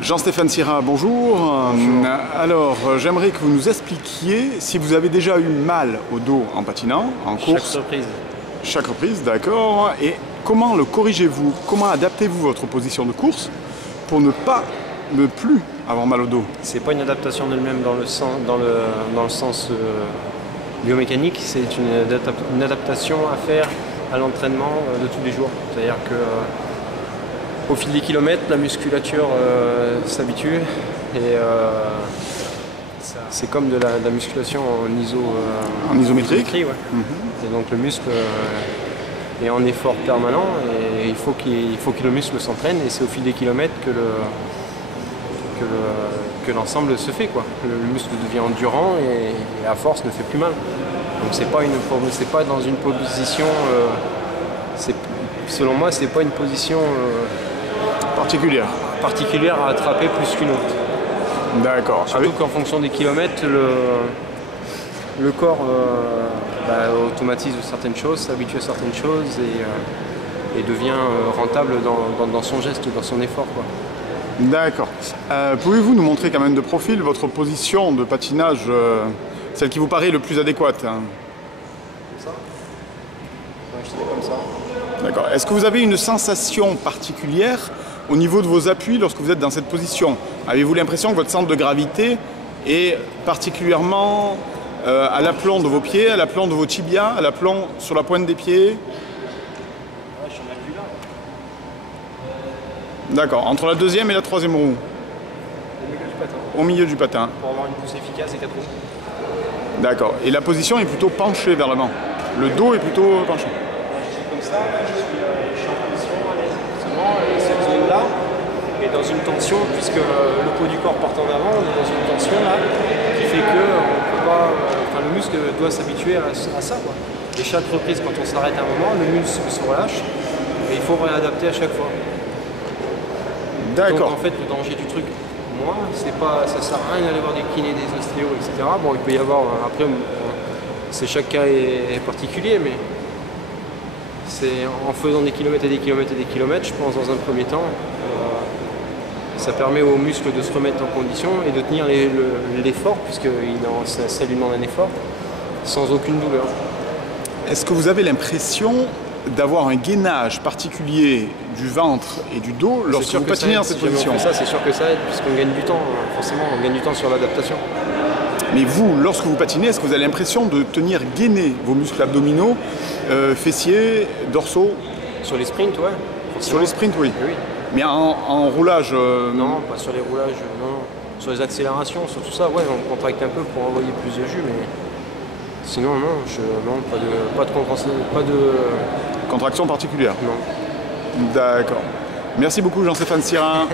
Jean-Stéphane Sira, bonjour. Alors, j'aimerais que vous nous expliquiez si vous avez déjà eu mal au dos en patinant, en course. Chaque reprise. Chaque reprise, d'accord. Et comment le corrigez-vous? Comment adaptez-vous votre position de course pour ne plus avoir mal au dos? C'est pas une adaptation d'elle-même dans le sens biomécanique, c'est une adaptation à faire à l'entraînement de tous les jours. C'est-à-dire que au fil des kilomètres, la musculature s'habitue et c'est comme de la musculation en isométrique. Ouais. Et donc le muscle est en effort permanent et il faut que le muscle s'entraîne, et c'est au fil des kilomètres que l'ensemble se fait, quoi. Le muscle devient endurant et à force ne fait plus mal. Donc c'est pas dans une position, selon moi, c'est pas une position particulière à attraper plus qu'une autre. D'accord. Surtout qu'en fonction des kilomètres, le corps automatise certaines choses, s'habitue à certaines choses et devient rentable dans son geste, dans son effort, quoi. D'accord. Pouvez-vous nous montrer quand même de profil votre position de patinage, celle qui vous paraît le plus adéquate, hein? Comme ça? Ouais, je serais comme ça. D'accord. Est-ce que vous avez une sensation particulière au niveau de vos appuis lorsque vous êtes dans cette position? Avez-vous l'impression que votre centre de gravité est particulièrement à l'aplomb de vos pieds, à l'aplomb de vos tibias, à l'aplomb sur la pointe des pieds? Ouais, je suis en appui là. D'accord. Entre la deuxième et la troisième roue? Au milieu du patin. Au milieu du patin. Pour avoir une poussée efficace et 4 roues. D'accord. Et la position est plutôt penchée vers l'avant? Le dos est plutôt penché? Je suis comme ça, je suis en position à l'aise. Seulement, cette zone-là est dans une tension, puisque le poids du corps part en avant, on est dans une tension là, qui fait que on peut pas, le muscle doit s'habituer à ça, quoi. Et chaque reprise, quand on s'arrête à un moment, le muscle se relâche et il faut réadapter à chaque fois. D'accord. Donc en fait, le danger du truc, moi, ça sert à rien d'aller voir des kinés, des ostéos, etc. Bon, il peut y avoir, après, chaque cas est particulier, mais c'est en faisant des kilomètres et des kilomètres et des kilomètres, je pense, dans un premier temps, ça permet aux muscles de se remettre en condition et de tenir l'effort, puisque ça lui demande un effort, sans aucune douleur. Est-ce que vous avez l'impression d'avoir un gainage particulier du ventre et du dos lorsque vous patinez dans cette position? Ça, c'est sûr que ça aide, puisqu'on gagne du temps, forcément, on gagne du temps sur l'adaptation. Mais vous, lorsque vous patinez, est-ce que vous avez l'impression de tenir gainés vos muscles abdominaux, fessiers, dorsaux? Sur les sprints, ouais. Sur les sprints, oui. Oui. Mais en roulage Non, pas sur les roulages, non. Sur les accélérations, sur tout ça, ouais, on contracte un peu pour envoyer plus de jus, mais sinon, non, pas de contraction particulière? Non. D'accord. Merci beaucoup Jean-Stéphane Sira.